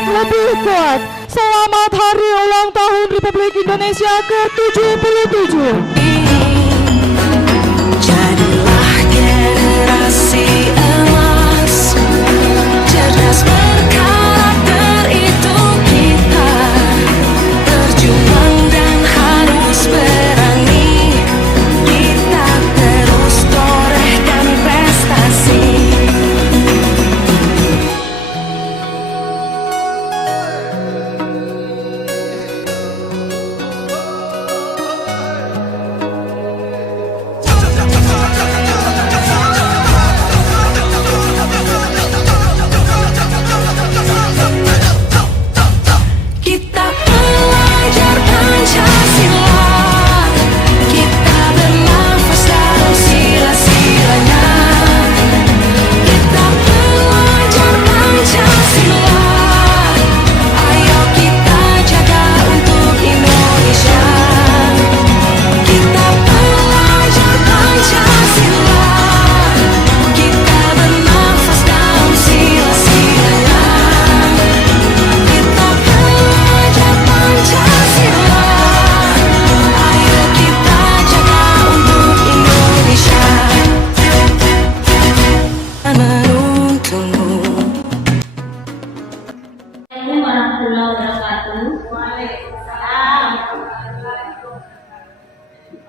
semangat lebih kuat. Selamat Hari Ulang Tahun Republik Indonesia ke-77. Jadilah generasi emas, cerdas berkarakter itu kita, berjuang dan harus berani, kita terus torehkan prestasi. Kita belajar Pancasila, kita bernafas dalam sila-silanya. Kita belajar Pancasila, ayo kita jaga untuk Indonesia. Kita belajar Pancasila, kita bernafas dalam sila-silanya. Kita belajar Pancasila, ayo kita jaga untuk Indonesia. Menuntunmu. Assalamualaikum warahmatullahi wabarakatuh. Waalaikumsalam.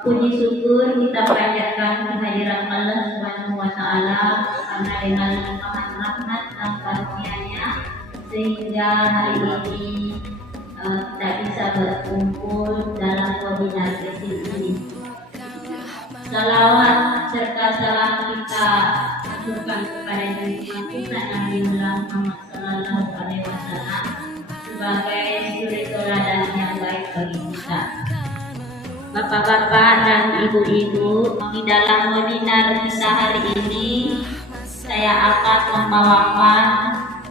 Puji syukur kita panjatkan kehadiran Allah Subhanahu wa taala karena dengan limpahan rahmat dan karunia-Nya sehingga hari ini kita bisa berkumpul dalam webinar kecil ini. Salawat serta salam kita aturkan kepada junjungan kita Nabi Muhammad Sallallahu Alaihi Wasallam sebagai suri teladan yang baik bagi kita. Bapak-bapak dan ibu-ibu, di dalam webinar kita hari ini saya akan membawakan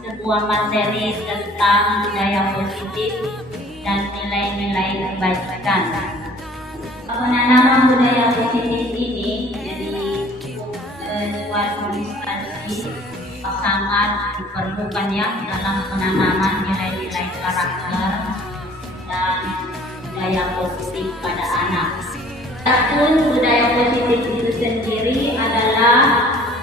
sebuah materi tentang budaya positif dan nilai-nilai kebajikan. Penanaman budaya positif ini jadi suatu instansi sangat diperlukan ya dalam penanaman nilai-nilai karakter dan budaya positif pada anak. Adapun budaya positif itu sendiri adalah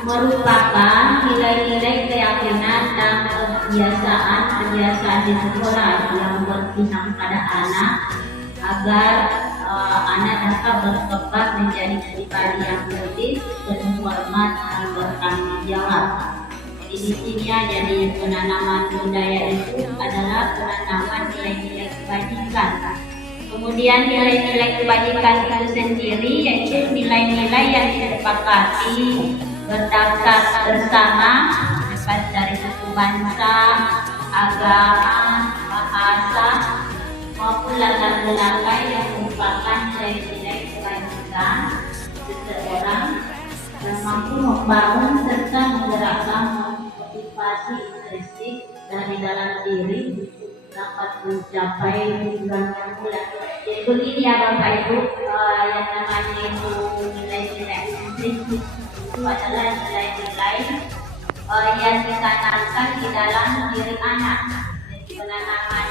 merupakan nilai-nilai keyakinan dan kebiasaan di sekolah yang berpihak pada anak agar anak dapat berkembang menjadi pribadi yang kritis, penuh hormat dan bertanggung jawab. Jadi di sini jadi penanaman budaya itu adalah penanaman nilai-nilai kebajikan. Kemudian nilai-nilai kebajikan itu sendiri yaitu nilai-nilai yang disepakati berdasar bersama dapat dari suku bangsa, agama, bahasa maupun latar belakang yang merupakan nilai-nilai kebajikan seseorang dan mampu membangun serta menggerakkan motivasi intrinsik dari dalam diri dapat mencapai tujuan yang mulia. Jadi begini ya Bapak Ibu, yang namanya itu nilai-nilai intrinsik itu adalah nilai-nilai yang ditanamkan di dalam diri anak. Jadi penanaman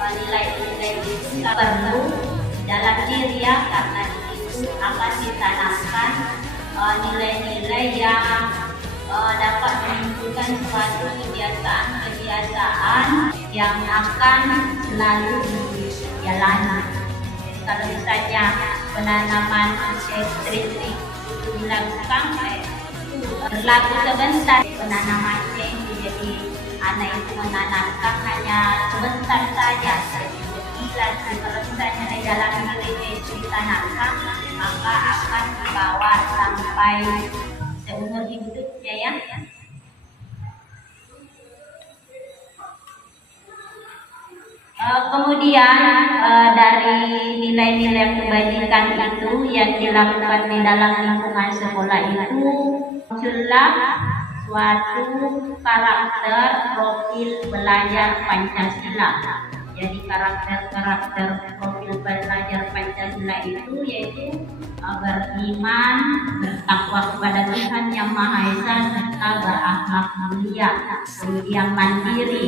nilai-nilai itu perlu dalam diri ya, karena itu akan ditanamkan nilai-nilai yang dapat menunjukkan suatu kebiasaan yang akan selalu dijalani. Jadi kalau misalnya penanaman intrinsik itu dilakukan berlaku sebentar, penanamannya itu jadi anak itu menanamkan hanya sebentar saja. Kalau misalnya di dalam dirinya itu ditanamkan, maka akan dibawa sampai seumur hidupnya ya. Kemudian dari nilai-nilai kebajikan itu yang dilakukan di dalam lingkungan sekolah itu muncullah suatu karakter profil belajar Pancasila. Jadi karakter profil belajar Pancasila itu yaitu beriman, bertakwa kepada Tuhan Yang Maha Esa serta berakhlak mulia, kemudian mandiri.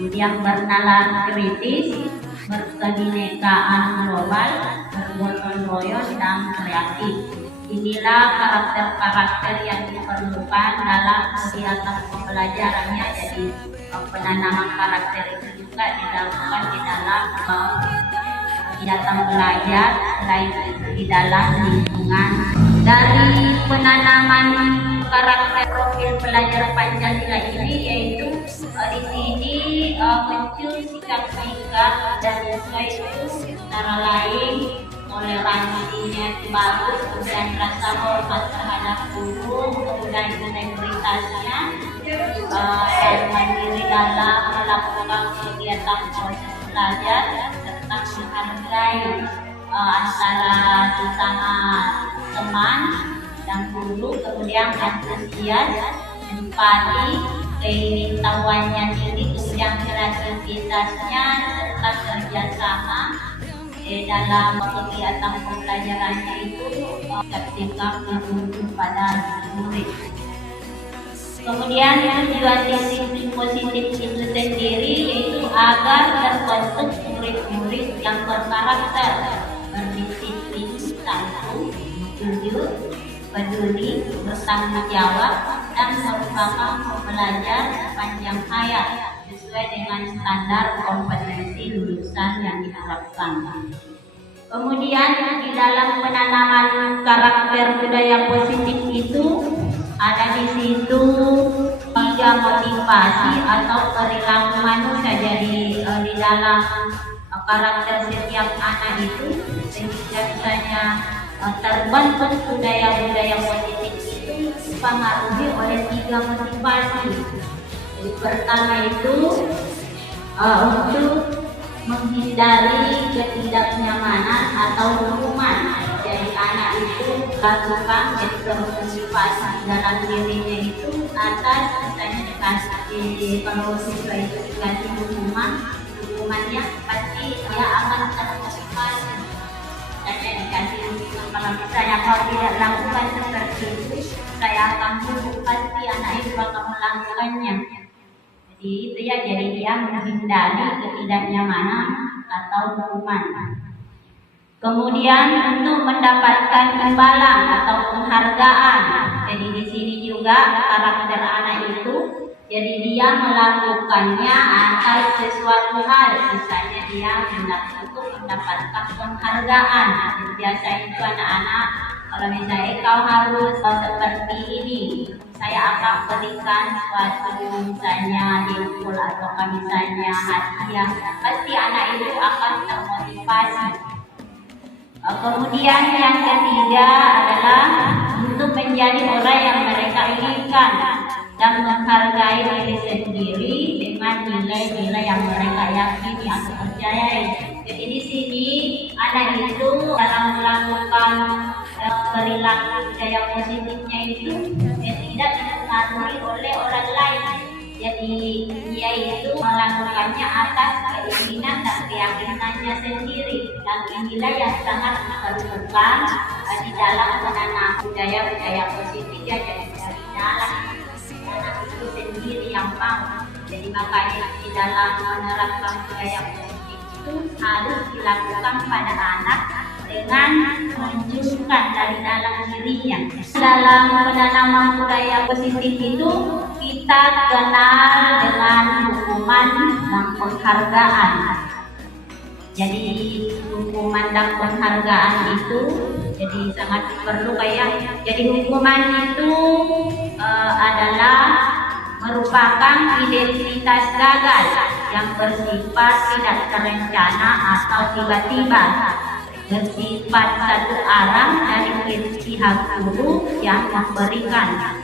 kemudian bernalar kritis, berkebinekaan global, bergotong royong dan kreatif. Inilah karakter-karakter yang diperlukan dalam kegiatan pembelajarannya. Jadi penanaman karakter itu juga dilakukan di dalam kegiatan belajar, selain itu di dalam lingkungan. Dari penanaman karakter profil pelajar Pancasila ini, yaitu di sini muncul sikap-sikap dan sesuai itu antara lain toleransinya itu bagus, kemudian rasa hormat terhadap guru, kemudian integritasnya dan mandiri dalam melakukan kegiatan proses belajar, serta menghargai antara sesama teman dan guru, kemudian antusias, empati, keingintahuannya tinggi, kemudian kreativitasnya, serta kerjasama dalam kegiatan pembelajarannya itu sikap beruntung pada murid. Kemudian tujuan disiplin positif itu sendiri yaitu agar terbentuk murid-murid yang berkarakter, berdisiplin, santun, jujur, peduli, bertanggung jawab, dan merupakan pembelajar sepanjang hayat sesuai dengan standar kompetensi lulusan yang diharapkan. Kemudian di dalam penanaman karakter budaya positif itu ada di situ 3 motivasi atau perilaku manusia. Jadi di dalam karakter setiap anak itu sehingga misalnya terbentuk budaya-budaya positif itu dipengaruhi oleh 3 motivasi. Jadi pertama itu untuk menghindari ketidaknyamanan atau hukuman. Jadi anak itu lakukan motivasi dalam dirinya itu atas misalnya dikasih, kalau siswa itu dikasih hukumannya pasti dia akan termotivasi. Saya dikasih hukuman, kalau misalnya kau tidak lakukan seperti itu, saya akan hukum, pasti anak itu akan melakukannya. Jadi itu ya, jadi dia menghindari ketidaknyamanan atau hukuman. Kemudian untuk mendapatkan imbalan atau penghargaan. Jadi di sini juga karakter anak itu, jadi dia melakukannya atas sesuatu hal, misalnya dia untuk mendapatkan penghargaan. Jadi biasa itu anak-anak, kalau misalnya kau harus seperti ini, saya akan berikan suatu misalnya dimpul atau misalnya hadiah, pasti anak itu akan termotivasi. Kemudian yang ketiga adalah untuk menjadi orang yang mereka inginkan dan menghargai diri sendiri dengan nilai-nilai yang mereka yakini atau percayai. Jadi di sini anak itu dalam melakukan perilaku budaya positifnya itu tidak dipengaruhi oleh orang lain. Jadi dia itu melakukannya atas keinginan dan keyakinannya sendiri, dan inilah yang sangat diperlukan di dalam menanam budaya-budaya positif ya. Jadi dari dalam anak itu sendiri yang mau. Jadi makanya di dalam menerapkan budaya positif itu harus dilakukan pada anak dengan menunjukkan dari dalam dirinya. Dalam penanaman budaya positif itu kita kenal dengan hukuman dan penghargaan. Jadi hukuman dan penghargaan itu jadi sangat perlu kayak. Jadi hukuman itu adalah merupakan identitas gagal yang bersifat tidak terencana atau tiba-tiba, bersifat satu arah dari pihak guru yang memberikan,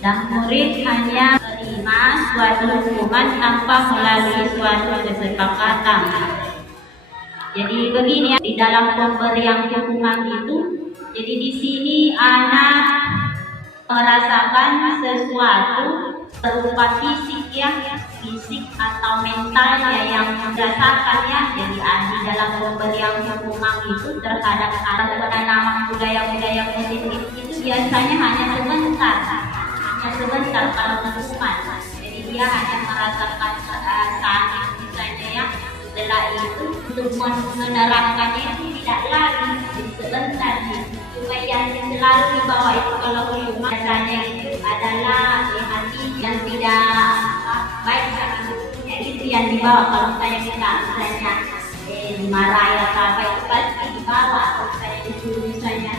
dan murid hanya menerima suatu hukuman tanpa melalui suatu kesepakatan. Jadi begini ya, di dalam pemberian hukuman itu, jadi di sini anak merasakan sesuatu berupa fisik ya, fisik atau mentalnya yang merasakannya. Jadi di dalam pemberian hukuman itu terhadap anak, penanaman budaya-budaya positif itu biasanya hanya sebentar kalau hukuman. Jadi dia hanya merasakan sakit misalnya ya. Setelah itu untuk menerapkannya itu tidak lagi sebentar supaya selalu dibawa itu kalau ke rumah biasanya itu adalah hati yang tidak baik sama ibunya itu yang dibawa. Kalau saya misalnya dimarahi atau apa itu pasti dibawa, atau saya disuruh misalnya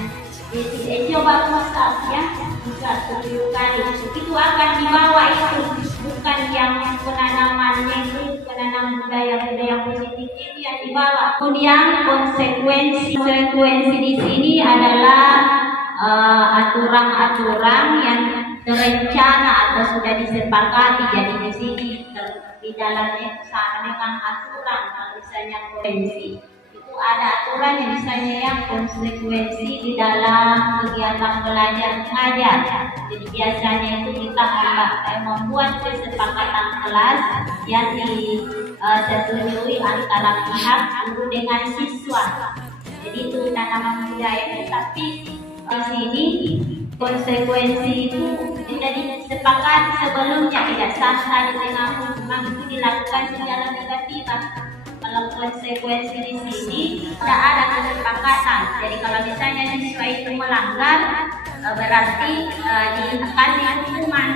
coba masak ya bisa 10 kali itu akan dibawa, itu bukan yang penanamannya itu penanam budaya positif itu yang dibawa. Kemudian konsekuensi di sini adalah aturan-aturan yang terencana atau sudah disepakati. Jadi di sini di dalamnya sama dengan aturan. Kalau misalnya konvensi itu ada aturan yang misalnya yang konsekuensi di dalam kegiatan belajar mengajar. Jadi biasanya itu kita membuat kesepakatan kelas yang disetujui antara pihak guru dengan siswa. Jadi itu tanaman budaya. Tapi di sini konsekuensi itu tidak disepakati sebelumnya, tidak santai dengan memang itu dilakukan secara negatif. Kalau konsekuensi di sini tidak ada kesepakatan. Jadi kalau misalnya siswa itu melanggar berarti dikasih hukuman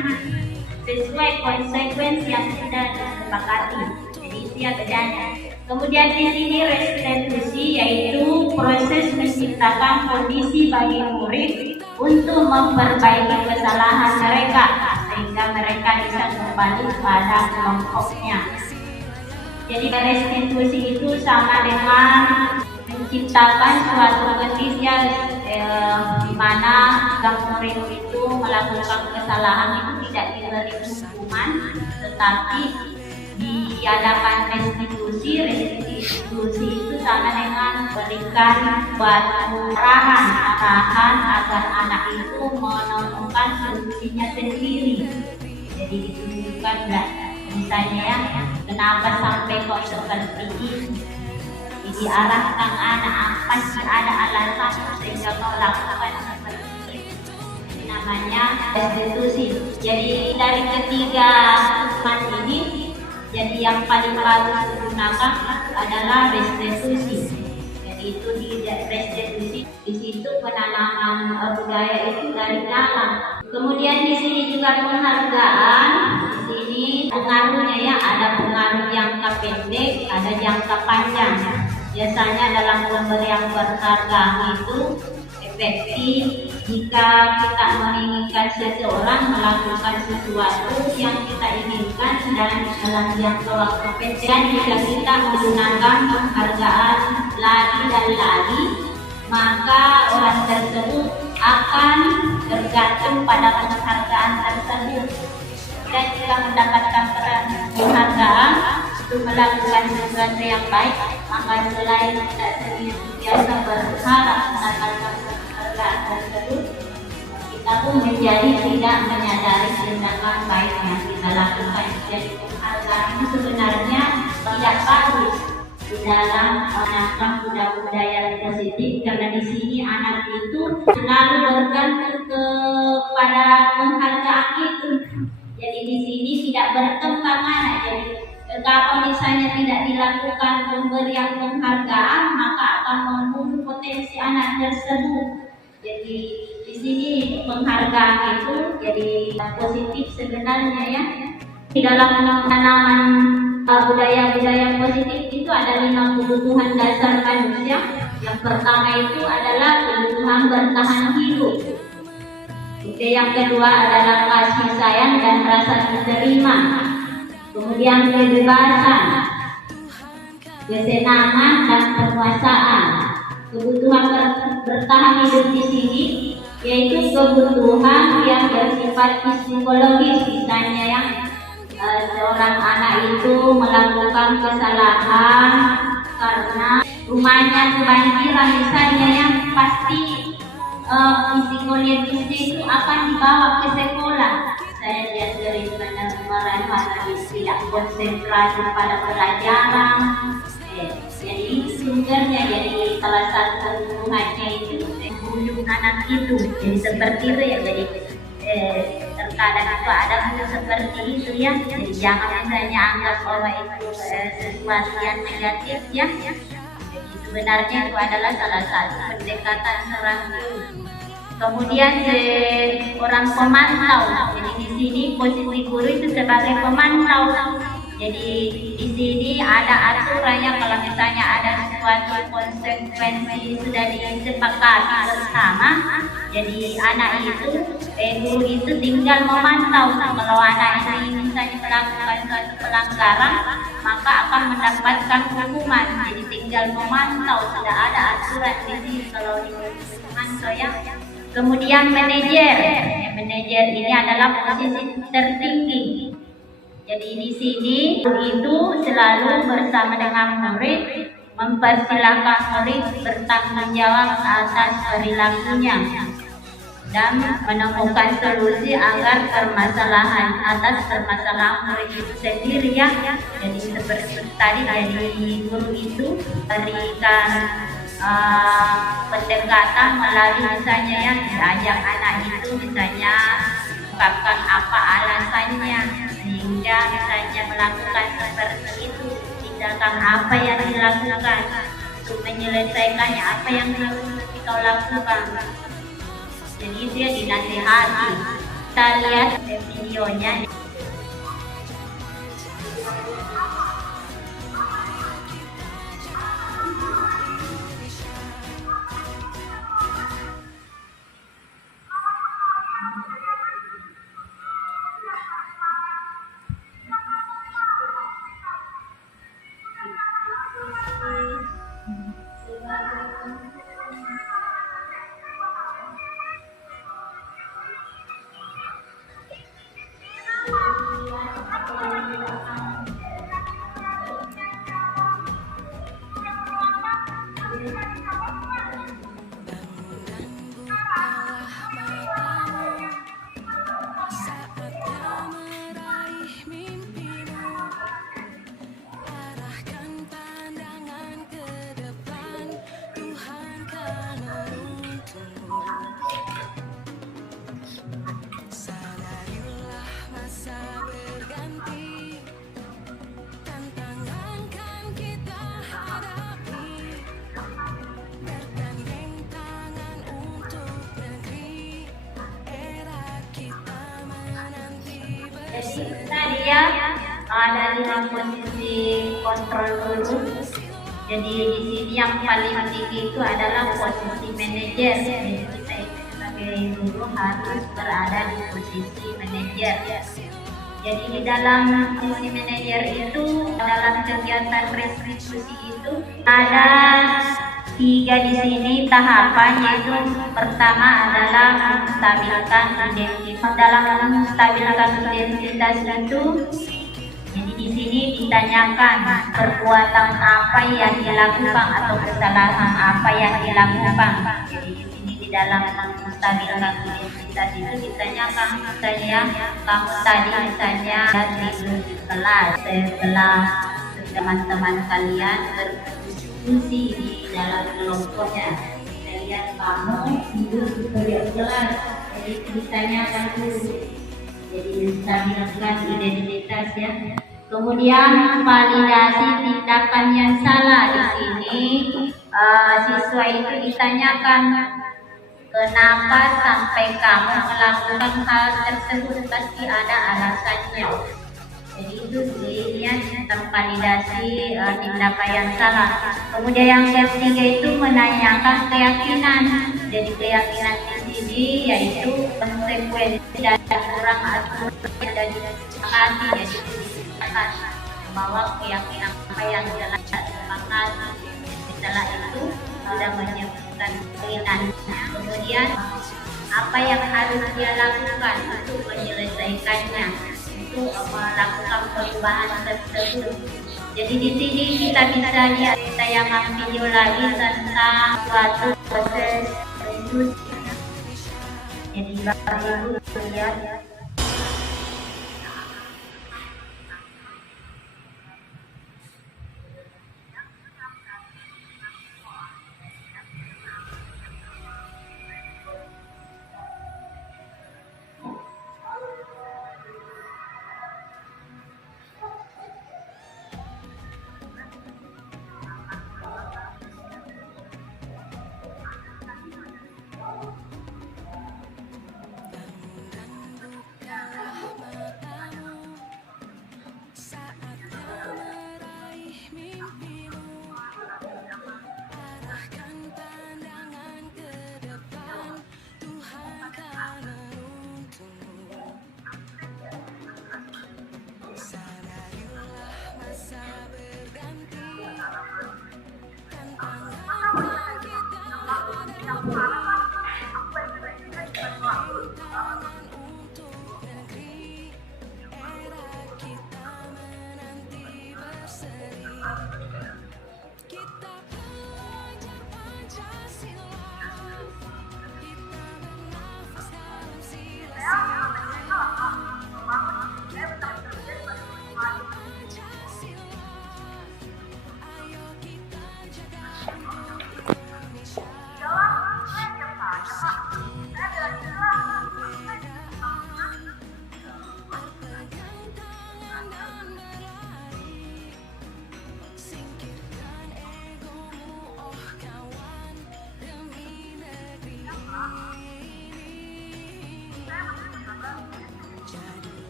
sesuai konsekuensi yang sudah disepakati. Jadi itu ya bedanya. Kemudian di sini restitusi yaitu proses menciptakan kondisi bagi murid untuk memperbaiki kesalahan mereka sehingga mereka bisa kembali pada kelompoknya. Jadi restitusi itu sama dengan menciptakan suatu kondisi di mana murid itu melakukan kesalahan itu tidak diberi hukuman, tetapi diadakan restitusi. Restitusi itu sama dengan berikan suatu arahan agar anak itu menemukan solusinya sendiri. Jadi ditunjukkan misalnya ya, kenapa sampai kok seperti ini. Diarahkan anak pasti ada alasan sehingga melakukan seperti itu. Ini namanya restitusi. Jadi dari ketiga hukuman ini, jadi yang paling bagus digunakan adalah restitusi. Jadi itu di restitusi, di situ penanaman budaya itu dari dalam. Kemudian di sini juga penghargaan. Di sini pengaruhnya ya, ada pengaruh jangka pendek, ada jangka panjang. Biasanya dalam pemberian penghargaan itu efektif jika kita menginginkan seseorang melakukan sesuatu yang kita inginkan dan dalam jangka waktu pendek. Dan jika kita menggunakan penghargaan lagi dan lagi, maka orang tersebut akan tergantung pada penghargaan tersebut. Dan jika mendapatkan penghargaan untuk melakukan sesuatu yang baik, maka selain tidak biasa berharap mendapatkan penghargaan tersebut, kita pun menjadi tidak menyadari tindakan baik yang kita lakukan. Jadi penghargaan itu sebenarnya tidak bagus di dalam menanamkan budaya positif, karena di sini anak itu selalu bergantung kepada penghargaan itu. Jadi di sini tidak berkembang anak. Jadi kalau misalnya tidak dilakukan pemberian penghargaan, maka akan membunuh potensi anak tersebut. Jadi di sini penghargaan itu jadi positif sebenarnya ya. Di dalam penanaman budaya-budaya positif itu ada 5 kebutuhan dasar manusia. Yang pertama itu adalah kebutuhan bertahan hidup. Yang kedua adalah kasih sayang dan rasa diterima. Kemudian kebebasan, kesenangan dan penguasaan. Kebutuhan bertahan hidup di sini yaitu kebutuhan yang bersifat psikologis, misalnya yang seorang anak itu melakukan kesalahan karena rumahnya kebanjiran misalnya, yang pasti psikologisnya itu akan dibawa ke sekolah. Saya lihat dari penerangan tidak konsentrasi pada pelajaran. Jadi sumbernya, jadi salah satu hubungannya itu membunuh anak itu. Jadi seperti itu ya. Jadi terkadang itu ada seperti itu ya. Jadi jangan misalnya anggap bahwa itu sesuatu yang negatif ya. Jadi sebenarnya itu adalah salah satu pendekatan seorang guru. Kemudian orang pemantau. Jadi di sini posisi guru itu sebagai pemantau. Jadi di sini ada aturannya kalau misalnya ada suatu konsekuensi sudah disepakati bersama. Jadi anak itu, guru itu tinggal memantau. Kalau anak ini misalnya melakukan suatu pelanggaran, maka akan mendapatkan hukuman. Jadi tinggal memantau. Sudah ada aturan di sini kalau di memantau ya. Kemudian manajer. Manajer ini adalah posisi tertinggi. Jadi di sini itu selalu bersama dengan murid mempersilahkan murid bertanggung jawab atas perilakunya dan menemukan solusi agar atas permasalahan murid itu sendiri ya. Jadi seperti tadi dari guru itu berikan pendekatan melalui misalnya ya, diajak anak itu misalnya ungkapkan apa alasannya sehingga misalnya melakukan seperti itu, tindakan apa yang dilakukan untuk menyelesaikannya, apa yang harus kita lakukan. Jadi itu ya dinasihati. Kita lihat videonya. Jadi tadi ya ada 5 posisi kontrol guru. Jadi di sini yang paling tinggi itu adalah posisi manajer. Jadi kita sebagai guru harus berada di posisi manajer. Jadi di dalam posisi manajer itu dalam kegiatan restitusi itu ada 3 di sini tahapan, yaitu pertama adalah menstabilkan identitas. Dalam menstabilkan identitas itu, jadi di sini ditanyakan perbuatan apa yang dilakukan atau kesalahan apa yang dilakukan. Jadi di sini di dalam menstabilkan identitas itu ditanyakan, misalnya kamu tadi misalnya tidur di kelas setelah teman-teman kalian berdiskusi di dalam kelompoknya, lihat kamu tidur di kelas, jadi ditanyakan dulu. Jadi menstabilkan identitas ya. Kemudian validasi tindakan yang salah. Di sini siswa itu ditanyakan kenapa sampai kamu melakukan hal tersebut, pasti ada alasannya. Jadi itu dilihat tentang validasi tindakan yang salah. Kemudian yang ketiga itu menanyakan keyakinan. Jadi keyakinan di sini yaitu konsekuensi dari kurang aturan dan disepakati. Jadi disepakati bahwa keyakinan apa yang jelas disepakati. Setelah itu sudah menyebutkan keyakinannya. Kemudian apa yang harus dia lakukan untuk menyelesaikannya, untuk melakukan perubahan tersebut. Jadi di sini kita bisa lihat tayangan video lagi tentang suatu proses restitusi. Jadi Bapak Ibu lihat.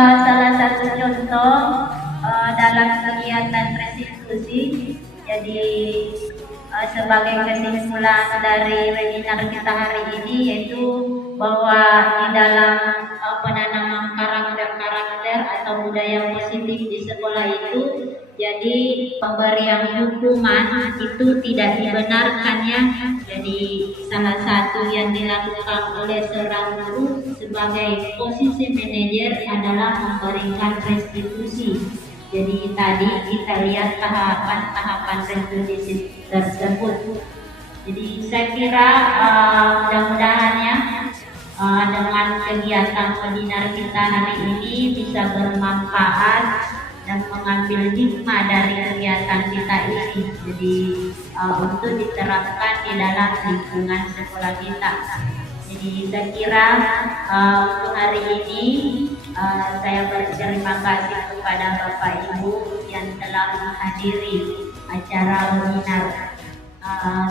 Salah satu contoh dalam kegiatan restitusi, jadi sebagai kesimpulan dari webinar kita hari ini yaitu bahwa di dalam penanaman karakter atau budaya positif di sekolah itu, jadi pemberian hukuman itu tidak dibenarkan ya. Jadi salah satu yang dilakukan oleh seorang guru sebagai posisi manajer adalah memberikan restitusi. Jadi tadi kita lihat tahapan-tahapan restitusi tersebut. Jadi saya kira mudah-mudahan ya dengan kegiatan webinar kita hari ini bisa bermanfaat dan mengambil hikmah dari kegiatan kita ini. Jadi untuk diterapkan di dalam lingkungan sekolah kita. Jadi saya kira untuk hari ini saya berterima kasih kepada Bapak Ibu yang telah menghadiri acara webinar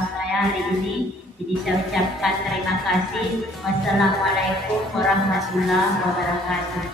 saya hari ini. Jadi saya ucapkan terima kasih. Wassalamualaikum warahmatullahi wabarakatuh.